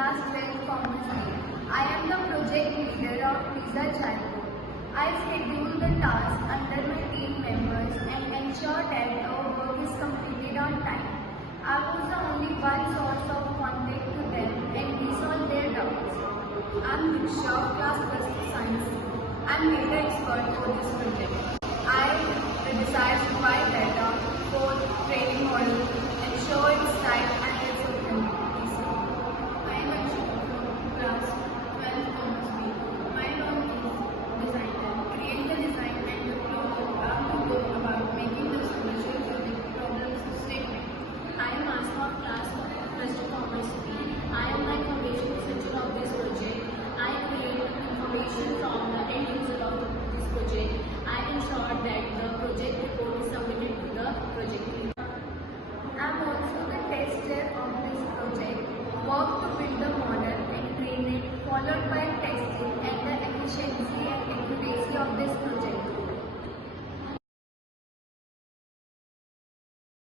class 12 Commerce B. I am the project leader of Pizza Chatbot. I schedule the tasks under my team members and ensure that our work is completed on time. I was the only one source of contact to them and resolve their doubts. I am Diksha of class 12 Science. I am data expert for this project. I synthesize required data for training model, ensure its type and its authenticity. I am Vanshika from class 12 Commerce B. My role is designer. Create the design and the flow how to go about making the solution to the problem statement. I am Aastha of class 12 Commerce B. I am the information researcher of this project. I create information from the end user of this project. I ensure that the project report is submitted to the project team. I am also the tester of this project. Work to build the model and train it, followed by testing and the efficiency and accuracy of this project.